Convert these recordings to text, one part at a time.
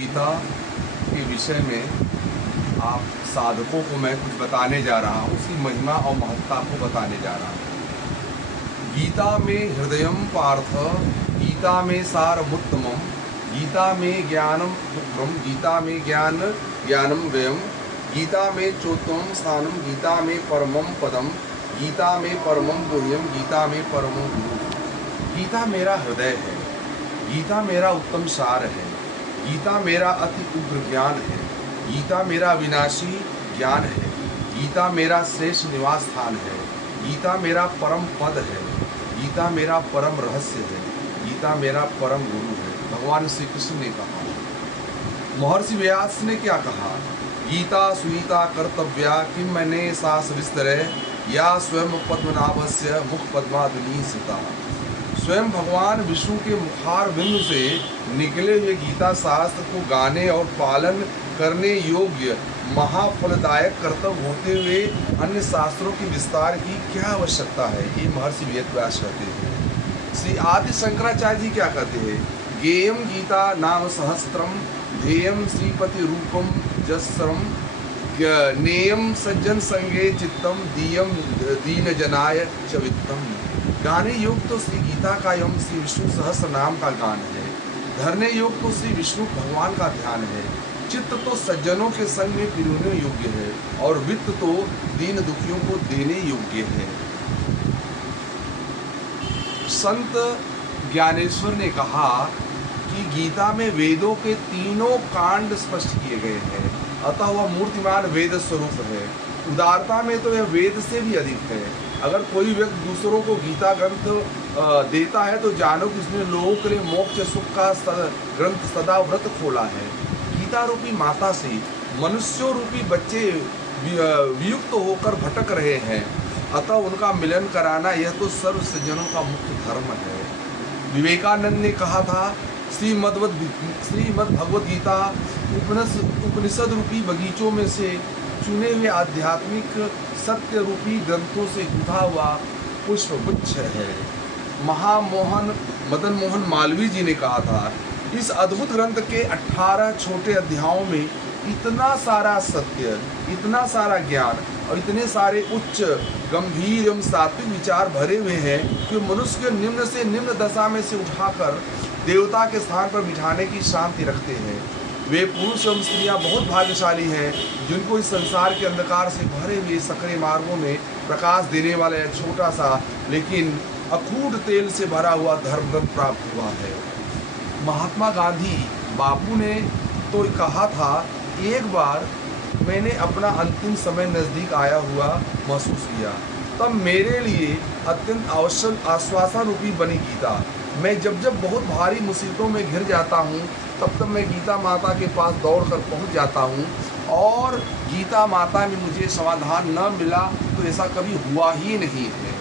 गीता के विषय में आप साधकों को मैं कुछ बताने जा रहा हूँ, उसकी महिमा और महत्ता को बताने जा रहा हूँ। गीता में हृदयम पार्थ, गीता में सारमुत्तमम, गीता में ज्ञानम दुग्धम, गीता में ज्ञानम व्ययम, गीता में चोत्तमम स्थानम, गीता में परमम पदम, गीता में परमम गुह्यम, गीता में परमम गुरु। गीता मेरा हृदय है, गीता मेरा उत्तम सार है, गीता मेरा अति उग्र ज्ञान है, गीता मेरा विनाशी ज्ञान है, गीता मेरा श्रेष्ठ निवास स्थान है, गीता मेरा परम पद है, गीता मेरा परम रहस्य है, गीता मेरा परम गुरु है। भगवान श्री कृष्ण ने कहा। महर्षि व्यास ने क्या कहा? गीता सुईता कर्तव्या किम मैंने सास विस्तरे, या स्वयं पद्मनाभस्य मुख पद्मादुनी सीता। स्वयं भगवान विष्णु के मुखार बिंदु से निकले हुए गीता शास्त्र को गाने और पालन करने योग्य महाफलदायक कर्तव्य होते हुए अन्य शास्त्रों के विस्तार की क्या आवश्यकता है? ये महर्षि व्यास कहते हैं। श्री आदि शंकराचार्य जी क्या कहते हैं? गेयम गीता नाम सहस्त्रम, ध्येयम श्रीपति रूपम जस्रम, नेयम सज्जन संगे चित्तम, दीयम दीन जनाय चवित्तम। गाने योग तो श्री गीता का एवं श्री विष्णु सहस्त्र नाम का गान है। धरने योग तो श्री विष्णु भगवान का ध्यान है। चित्त तो सज्जनों के संग में पिरोने योग्य है, और वित्त तो दीन दुखियों को देने योग्य है। संत ज्ञानेश्वर ने कहा कि गीता में वेदों के तीनों कांड स्पष्ट किए गए हैं, अतः वह मूर्तिमान वेद स्वरूप है। उदारता में तो यह वेद से भी अधिक है। अगर कोई व्यक्ति दूसरों को गीता ग्रंथ देता है तो जानो कि उसने लोगों के लिए मोक्ष सुख का ग्रंथ सदा व्रत खोला है। गीता रूपी माता से मनुष्यों रूपी बच्चे वियुक्त होकर भटक रहे हैं, अतः उनका मिलन कराना यह तो सर्व सज्जनों का मुख्य धर्म है। विवेकानंद ने कहा था, श्रीमद् भगवद गीता उपनिषद रूपी बगीचों में से चुने हुए आध्यात्मिक सत्य रूपी ग्रंथों से गुथा हुआ पुष्पगुच्छ है। मदन मोहन मालवीय जी ने कहा था, इस अद्भुत ग्रंथ के 18 छोटे अध्यायों में इतना सारा सत्य, इतना सारा ज्ञान और इतने सारे उच्च गंभीर एवं सात्विक विचार भरे हुए हैं कि मनुष्य के निम्न से निम्न दशा में से उठाकर देवता के स्थान पर बिठाने की शांति रखते हैं। वे पुरुष एवं स्त्रियाँ बहुत भाग्यशाली हैं जिनको इस संसार के अंधकार से भरे हुए सकरे मार्गों में प्रकाश देने वाला यह छोटा सा लेकिन अखूट तेल से भरा हुआ धर्म ग्रंथ प्राप्त हुआ है। महात्मा गांधी बापू ने तो कहा था, एक बार मैंने अपना अंतिम समय नज़दीक आया हुआ महसूस किया, तब मेरे लिए अत्यंत आवश्यक आश्वासन रूपी बनी गीता। मैं जब जब बहुत भारी मुसीबतों में घिर जाता हूँ तब मैं गीता माता के पास दौड़कर पहुँच जाता हूँ, और गीता माता में मुझे समाधान न मिला तो ऐसा कभी हुआ ही नहीं है।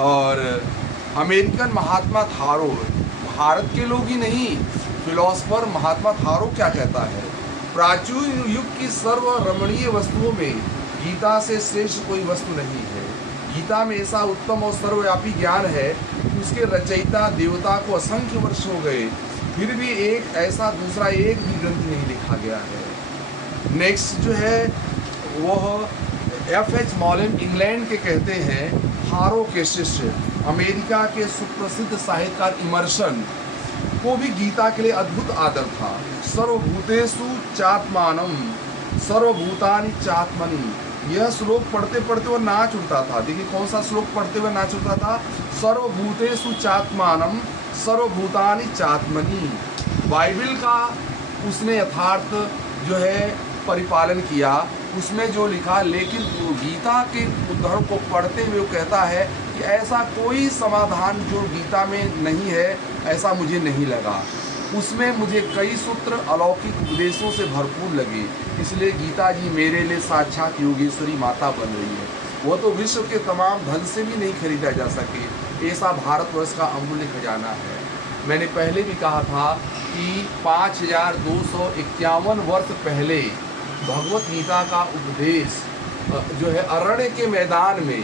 और अमेरिकन महात्मा थारो, भारत के लोग ही नहीं, फिलोसफर महात्मा थारो क्या कहता है? प्राचीन युग की सर्व रमणीय वस्तुओं में गीता से श्रेष्ठ कोई वस्तु नहीं है। गीता में ऐसा उत्तम और सर्वव्यापी ज्ञान है कि उसके रचयिता देवता को असंख्य वर्ष हो गए, फिर भी एक ऐसा दूसरा एक भी ग्रंथ नहीं लिखा गया है। नेक्स्ट जो है वह F.H. मॉलन इंग्लैंड के कहते हैं, थारो के शिष्य अमेरिका के सुप्रसिद्ध साहित्यकार इमर्सन को भी गीता के लिए अद्भुत आदर था। सर्वभूतेषु चात्मानम सर्वभूतानि चात्मनि। यह श्लोक पढ़ते पढ़ते वह नाच उठता था। देखिए कौन सा श्लोक पढ़ते हुए नाच उठता था? सर्वभूतेषु चात्मानम सर्वभूतानि चात्मनि। बाइबल का उसने यथार्थ जो है परिपालन किया, उसमें जो लिखा, लेकिन गीता के उद्धरण को पढ़ते हुए वो कहता है कि ऐसा कोई समाधान जो गीता में नहीं है, ऐसा मुझे नहीं लगा। उसमें मुझे कई सूत्र अलौकिक उपदेशों से भरपूर लगे, इसलिए गीता जी मेरे लिए साक्षात योगेश्वरी माता बन रही है। वह तो विश्व के तमाम धन से भी नहीं खरीदा जा सके, ऐसा भारतवर्ष का अमूल्य खजाना है। मैंने पहले भी कहा था कि 5251 वर्ष पहले भगवत गीता का उपदेश जो है अरण्य के मैदान में,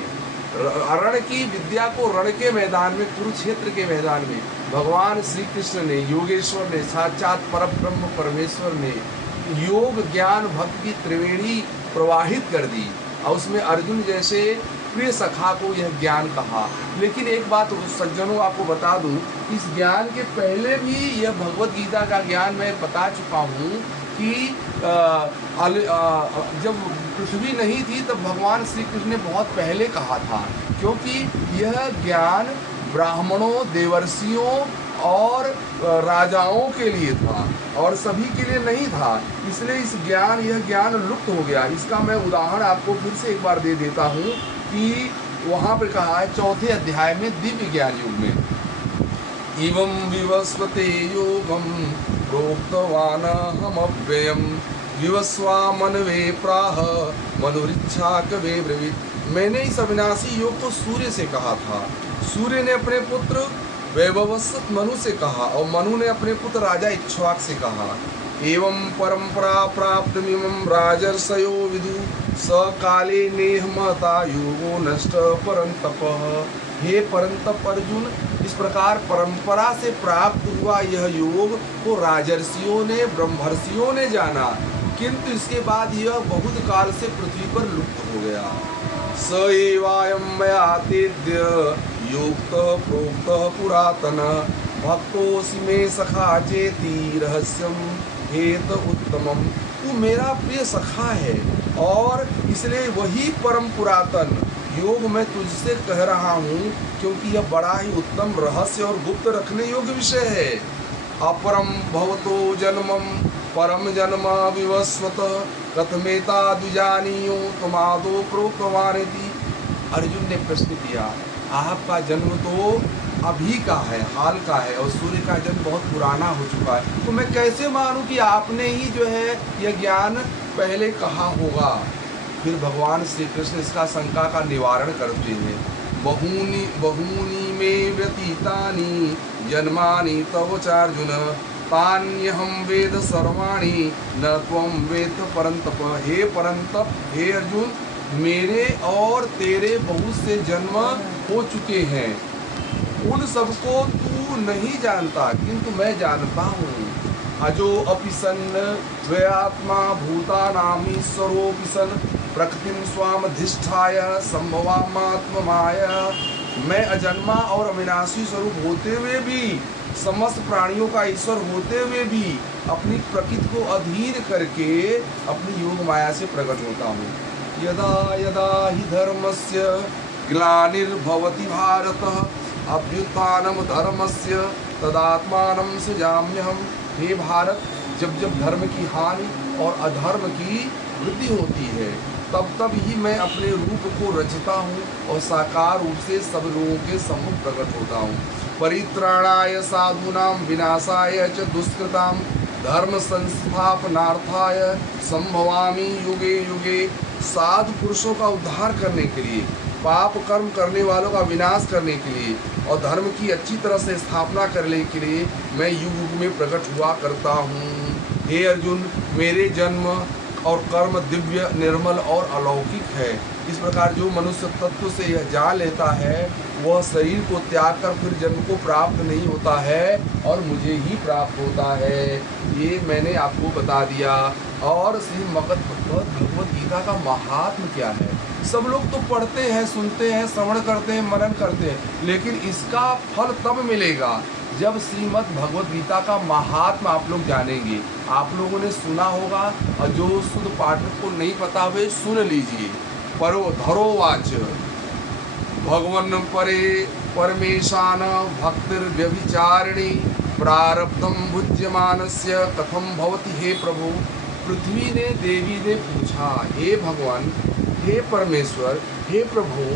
अरण्य की विद्या को रण के मैदान में, कुरुक्षेत्र के मैदान में भगवान श्री कृष्ण ने, योगेश्वर ने, साक्षात परब्रह्म परमेश्वर ने योग ज्ञान भक्ति की त्रिवेणी प्रवाहित कर दी और उसमें अर्जुन जैसे प्रिय सखा को यह ज्ञान कहा। लेकिन एक बात सज्जनों आपको बता दूं, इस ज्ञान के पहले भी यह भगवत गीता का ज्ञान मैं बता चुका हूँ कि जब पृथ्वी नहीं थी तब भगवान श्री कृष्ण ने बहुत पहले कहा था, क्योंकि यह ज्ञान ब्राह्मणों, देवर्षियों और राजाओं के लिए था और सभी के लिए नहीं था। इसलिए यह ज्ञान लुप्त हो गया। इसका मैं उदाहरण आपको फिर से एक बार दे देता हूँ कि वहाँ पर कहा है 4थे अध्याय में दिव्य ज्ञान युग में, इवं विवस्वते योगम प्रोक्तवान हम अव्ययम विवस्वामनवे प्राह मनुरिच्छा कवे ब्रवीत। मैंने इस अविनाशी योग को सूर्य से कहा था, सूर्य ने अपने पुत्र वैभवस्वत मनु से कहा और मनु ने अपने पुत्र राजा इक्ष्वाक से कहा। एवं परंपरा प्राप्तमिमं राजर्षयो विदु स काले नेहमता योगो नष्ट परंतप। हे परंतप अर्जुन, इस प्रकार परंपरा से प्राप्त हुआ यह योग को राजर्षियों ने, ब्रह्मर्षियों ने जाना, किंतु इसके बाद यह बहुत काल से पृथ्वी पर लुप्त हो गया। स एवायं मया तेद्य योक्तः प्रोक्तः पुरातन भक्तोऽसि मे सखा चेति रहस्यम हेत उत्तमम। तू मेरा प्रिय सखा है और इसलिए वही परम पुरातन योग मैं तुझसे कह रहा हूँ, क्योंकि यह बड़ा ही उत्तम रहस्य और गुप्त रखने योग्य विषय है। अपरम भवतो जन्मम परम जन्म विवस्वत कथमेता द्विजानीयो तुमादो प्रोक्तवानिति। अर्जुन ने प्रश्न किया, आपका जन्म तो अभी का है, हाल का है और सूर्य का जन्म बहुत पुराना हो चुका है, तो मैं कैसे मानूं कि आपने ही जो है यह ज्ञान पहले कहा होगा। फिर भगवान श्री कृष्ण इसका शंका का निवारण करते हैं। बहूनि मे व्यतीतानि जन्मानि तव चार्जुन तान्यहं वेद सर्वाणि न त्वं वेद परंतप। हे परंतप, हे अर्जुन, मेरे और तेरे बहुत से जन्म हो चुके हैं, उन सबको तू नहीं जानता किंतु मैं जानता हूँ। अजो अपि सन् द्वयात्मा भूतानामीश्वरोऽपि सन् प्रकृतिं स्वामधिष्ठाय संभवामात्ममाया। मैं अजन्मा और अविनाशी स्वरूप होते हुए भी, समस्त प्राणियों का ईश्वर होते हुए भी अपनी प्रकृति को अधीन करके अपनी योग माया से प्रकट होता हूँ। यदा यदा हि धर्मस्य ग्लानिर्भवति भारत अभ्युत्थानं धर्मस्य तदात्मानं सृजाम्यहम्। हे भारत, जब जब धर्म की हानि और अधर्म की वृद्धि होती है तब तब ही मैं अपने रूप को रचता हूँ और साकार रूप से सब लोगों के सम्मुख प्रकट होता हूँ। परित्राणाय साधूनां विनाशाय च दुष्कृतां धर्म संस्थापनार्थाय संभवामि युगे युगे। साधु पुरुषों का उद्धार करने के लिए, पाप कर्म करने वालों का विनाश करने के लिए और धर्म की अच्छी तरह से स्थापना करने के लिए मैं युग युग में प्रकट हुआ करता हूँ। हे अर्जुन, मेरे जन्म और कर्म दिव्य, निर्मल और अलौकिक है। इस प्रकार जो मनुष्य तत्व से यह जान लेता है वह शरीर को त्याग कर फिर जन्म को प्राप्त नहीं होता है और मुझे ही प्राप्त होता है। ये मैंने आपको बता दिया। और श्री भगवत गीता का महात्म क्या है? सब लोग तो पढ़ते हैं, सुनते हैं, श्रवण करते हैं, मनन करते हैं, लेकिन इसका फल तब मिलेगा जब श्रीमद् भगवत गीता का महात्मा आप लोग जानेंगे। आप लोगों ने सुना होगा और जो शुद्ध पाठक को नहीं पता वे सुन लीजिए। परो धरोवाच भगवन् परे परमेशान भक्तिर्व्यभिचारिणी प्रारब्धं भुज्यमानस्य कथं भवति। हे प्रभु, पृथ्वी ने, देवी ने पूछा, हे भगवान, हे परमेश्वर, हे प्रभु,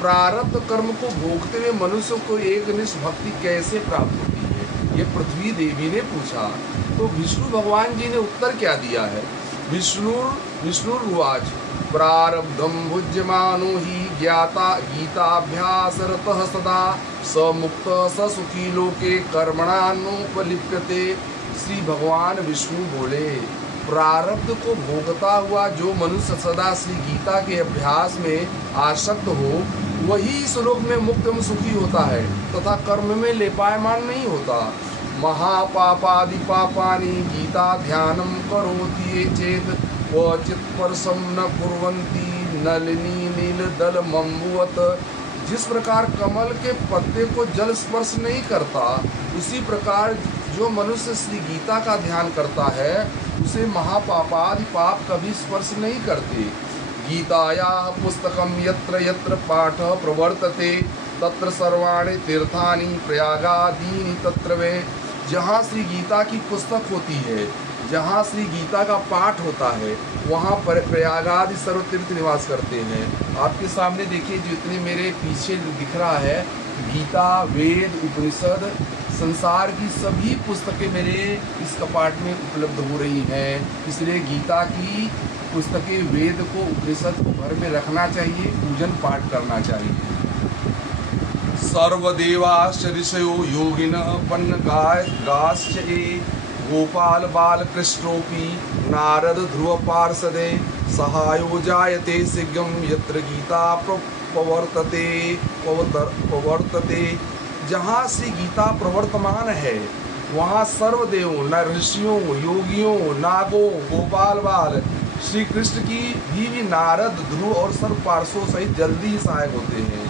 प्रारब्ध कर्म को भोगते हुए मनुष्य को एकनिष्ठ भक्ति कैसे प्राप्त होती है? ये पृथ्वी देवी ने पूछा। तो विष्णु भगवान जी ने उत्तर क्या दिया है? विष्णुर्वाच प्रारब्धं भुज्यमानो हि ज्ञाता गीताभ्यासरतः सदा स मुक्त स सुखी लोके कर्मणानुपलिप्यते। श्री भगवान विष्णु बोले, प्रारब्ध को भोगता हुआ जो मनुष्य सदा श्री गीता के अभ्यास में आसक्त हो वही श्लोक में मुक्त एवं सुखी होता है तथा कर्म में लेपायमान नहीं होता। महापापादि पापानि गीता ध्यानम करोति ये चेत क्वचित् स्पर्शं न कुर्वन्ति नलिनी नीलदल मंबुवत। जिस प्रकार कमल के पत्ते को जल स्पर्श नहीं करता, उसी प्रकार जो मनुष्य श्री गीता का ध्यान करता है उसे महापापादि पाप कभी स्पर्श नहीं करते। गीताया पुस्तकम यत्र यत्र पाठ प्रवर्तते तत्र सर्वाणि तीर्थानि प्रयागादीनि तत्र वे। जहाँ श्री गीता की पुस्तक होती है, जहाँ श्री गीता का पाठ होता है, वहाँ पर प्रयागादि सर्व तीर्थ निवास करते हैं। आपके सामने देखिए जितने मेरे पीछे दिख रहा है, गीता, वेद, उपनिषद, संसार की सभी पुस्तकें मेरे इस कपाट में उपलब्ध हो रही हैं। इसलिए गीता की पुस्तकें, वेद को, उपनिषद को घर में रखना चाहिए, पूजन पाठ करना चाहिए। सर्वदेवाश्च ऋषयो योगिनः पन्नगाश्च ये गोपाल बालकृष्णोऽपि नारद ध्रुव पार्षदे सहायो जायते शीघ्रं यत्र गीता प्रवर्तते। जहाँ श्री गीता प्रवर्तमान है वहाँ सर्वदेवों, न ऋषियों, योगियों, नागों, गोपाल बाल, श्री कृष्ण की भी नारद, ध्रुव और सर्व पार्षदों सहित जल्दी ही सहायक होते हैं।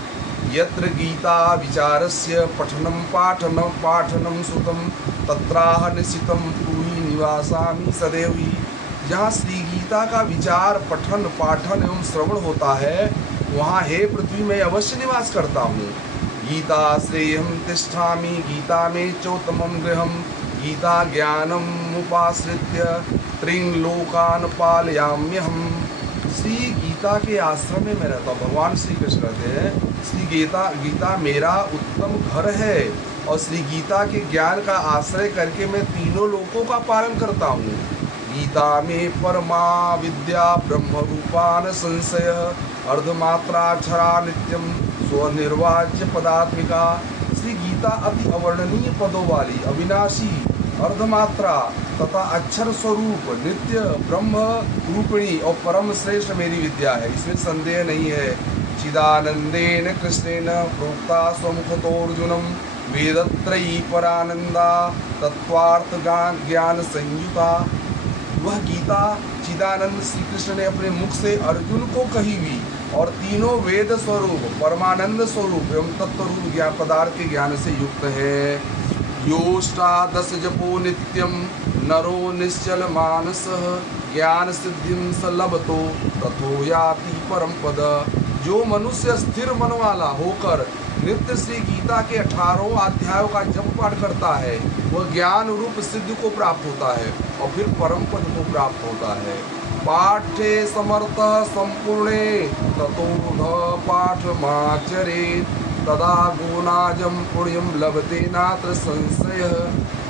यत्र गीता विचारस्य पठनं पाठनं सुतं तत्राह निशितं ब्रूहि निवासामि सदैव। जहाँ श्री गीता का विचार, पठन, पाठन एवं श्रवण होता है वहाँ हे पृथ्वी में अवश्य निवास करता हूँ। गीता श्रेयं तिष्ठामि गीता में चोत्तमं गृहं गीता ज्ञानम् उपाश्रित्य त्रीन् लोकान् पालयाम्यहम्। श्री गीता के आश्रम में मैं रहता हूँ। भगवान श्री कृष्ण कहते हैं श्री गीता मेरा उत्तम घर है और श्री गीता के ज्ञान का आश्रय करके मैं तीनों लोकों का पालन करता हूँ। गीता में परमा विद्या ब्रह्म रूपान संशय अर्धमात्राक्षरा नित्यम स्वनिर्वाच्य पदात्मिका। श्री गीता अति अवर्णनीय पदों वाली, अविनाशी, अर्धमात्रा तथा अक्षर स्वरूप, नित्य ब्रह्म रूपिणी और परम श्रेष्ठ मेरी विद्या है, इसमें संदेह नहीं है। चिदानंदेन कृष्णेन प्रोक्ता स्वमुखतोऽर्जुनं वेदत्रयी परानंदा तत्वार्थ ज्ञान संयुता। वह गीता चिदानंद श्री कृष्ण ने अपने मुख से अर्जुन को कही हुई और तीनों वेद स्वरूप, परमानंद स्वरूप एवं तत्वरूप ज्ञान पदार्थ के ज्ञान से युक्त है। योष्टादश जपो नित्यम नरो निश्चल मानसः ज्ञान सिद्धिं स लभतो तथो याति परम पद। जो मनुष्य स्थिर मन वाला होकर नित्य श्री गीता के 18 अध्यायों का जप पाठ करता है वह ज्ञान रूप सिद्धि को प्राप्त होता है और फिर परम पद को प्राप्त होता है। पाठे समर्थ संपूर्णे ततो न पाठमाचरेत् तदा गुणाजम पुण्यम लभते नात्र संशय।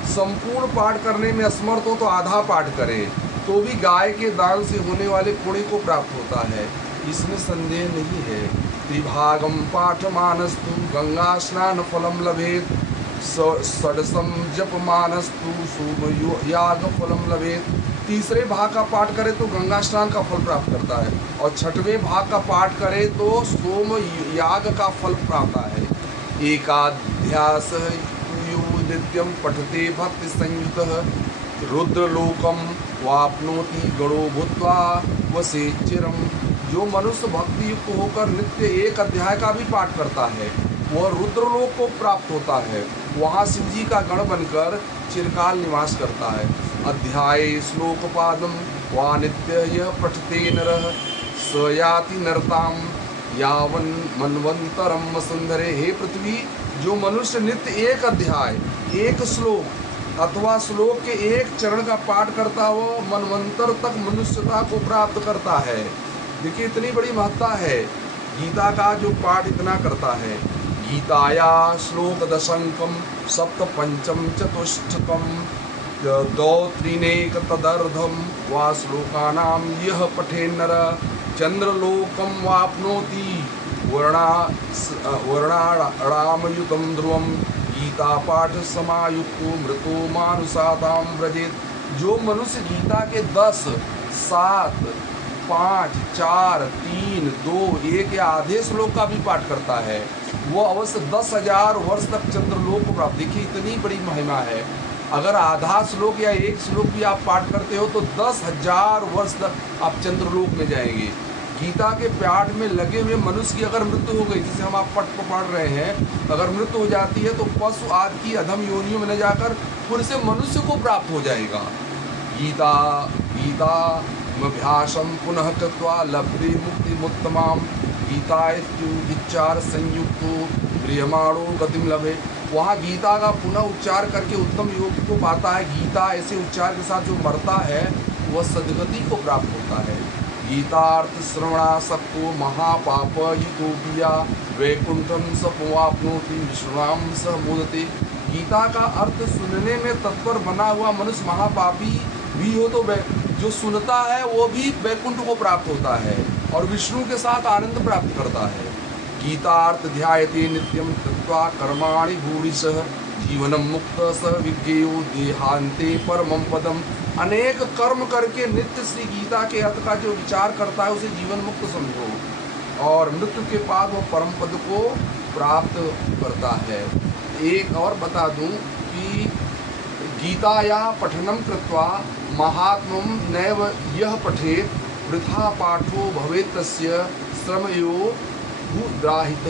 संपूर्ण पाठ करने में असमर्थ हो तो आधा पाठ करे तो भी गाय के दान से होने वाले पुण्य को प्राप्त होता है, इसमें संदेह नहीं है। त्रिभागम पाठमानस्तु गंगा स्नान फलम लभेत षडसम जपमानस्तु सोम याग फलम लभेत। तीसरे भाग का पाठ करे तो गंगा स्नान का फल प्राप्त करता है और छठवें भाग का पाठ करे तो सोम याग का फल प्राप्त है। एकाध्यास नित्यम पठते भक्ति संयुतः रुद्रलोकम वाप्नोति गणो भूत्वा वसे चिरम। जो मनुष्य भक्ति युक्त होकर नित्य एक अध्याय का भी पाठ करता है वह रुद्रलोक को प्राप्त होता है, वहाँ शिव जी का गण बनकर चिरकाल निवास करता है। अध्याय श्लोकपादम वा नित्य यह पठते नरः स याति नरताम यावन मनवंतरम वसुंधरे। हे पृथ्वी, जो मनुष्य नित्य एक अध्याय, एक श्लोक अथवा श्लोक के एक चरण का पाठ करता हो मनवंतर तक मनुष्यता को प्राप्त करता है। देखिए इतनी बड़ी महत्ता है गीता का जो पाठ इतना करता है। गीताया श्लोक दशंकम सप्त पंचम चतुष्टकम दो त्रिनेक तदर्धम वा श्लोकानाम यह पठे नर चंद्रलोकम वाप्नोति वर्णारामयुतम ध्रुवम गीता पाठ समायुक्तो मृतो मानुषाताम व्रजेत। जो मनुष्य गीता के 10, 7, 5, 4, 3, 2, 1 या आधे श्लोक का भी पाठ करता है वो अवश्य 10,000 वर्ष तक चंद्रलोक को प्राप्त। देखिए इतनी बड़ी महिमा है। अगर आधा श्लोक या एक श्लोक भी आप पाठ करते हो तो 10,000 वर्ष तक आप चंद्रलोक में जाएंगे। गीता के पाठ में लगे हुए मनुष्य की अगर मृत्यु हो गई, जैसे हम आप पढ़ रहे हैं, अगर मृत्यु हो जाती है तो पशु आदि की अधम योनियों में न जाकर फिर से मनुष्य को प्राप्त हो जाएगा। गीता गीता अभ्यासम पुनः कृत्वा लभते मुक्तिमुत्तमाम गीता इच्चार संयुक्तो प्रियमाणो गतिम लभे। वहाँ गीता का पुनः उच्चार करके उत्तम योग को पाता है। गीता ऐसे उच्चार के साथ जो मरता है वह सद्गति को प्राप्त होता है। गीतार्थ श्रवणासक्तो महापाप युतोपिया वैकुंठम सपवाप्नोति विश्राम स मोदते। गीता का अर्थ सुनने में तत्पर बना हुआ मनुष्य महापापी भी हो तो जो सुनता है वो भी वैकुंठ को प्राप्त होता है और विष्णु के साथ आनंद प्राप्त करता है। गीतार्थ ध्यायते नित्यम कृत्वा कर्माणि भूरिशः जीवनम मुक्त स विज्ञेयो देहांते परमं पदम। अनेक कर्म करके नित्य श्री गीता के अर्थ का जो विचार करता है उसे जीवन मुक्त समझो और मृत्यु के बाद वो परम पद को प्राप्त करता है। एक और बता दूं कि गीताया पठनम कृत्वा महात्मम नैव यह पठेत वृथा पाठो भवेत् तस्य श्रमयो भूद्राहित।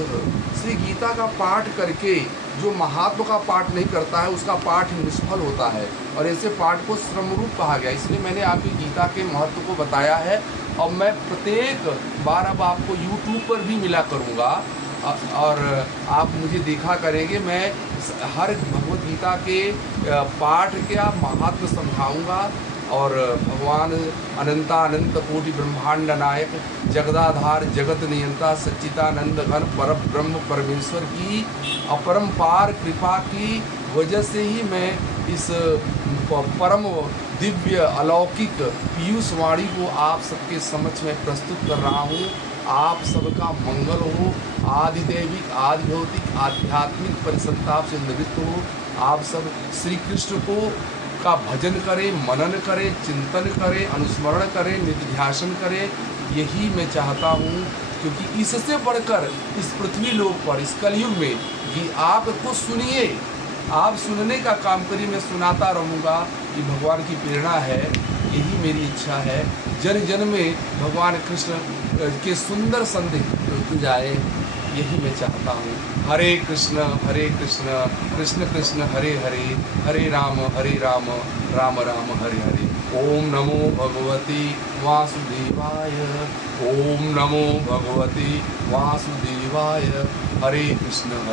श्री गीता का पाठ करके जो महात्मा का पाठ नहीं करता है उसका पाठ निष्फल होता है और ऐसे पाठ को श्रमरूप कहा गया। इसलिए मैंने आपकी गीता के महत्व को बताया है और मैं प्रत्येक बार अब आपको YouTube पर भी मिला करूँगा और आप मुझे देखा करेंगे। मैं हर भगवत गीता के पाठ का महत्व समझाऊँगा और भगवान अनंतानंत कोटि ब्रह्मांड नायक जगदाधार जगत नियंता सच्चिदानंद घन पर ब्रह्म परमेश्वर की अपरंपार कृपा की वजह से ही मैं इस परम दिव्य अलौकिक पीयूष वाणी को आप सबके समक्ष में प्रस्तुत कर रहा हूँ। आप सबका मंगल हो, आदि दैविक आदि भौतिक आध्यात्मिक परिसंताप से निवृत्त हो। आप सब श्री कृष्ण को का भजन करें, मनन करें, चिंतन करें, अनुस्मरण करें, निधिध्यासन करें। यही मैं चाहता हूँ क्योंकि इससे बढ़कर इस पृथ्वी लोक पर इस कलयुग में कि आपको सुनिए, आप सुनने का काम करिए। मैं सुनाता रहूँगा, ये भगवान की प्रेरणा है, यही मेरी इच्छा है। जन जन में भगवान कृष्ण के सुंदर संदेश जाए, यही मैं चाहता हूँ। हरे कृष्ण कृष्ण कृष्ण हरे हरे, हरे राम राम राम हरे हरे। ओम नमो भगवते वासुदेवाय, ओम नमो भगवते वासुदेवाय। हरे कृष्ण।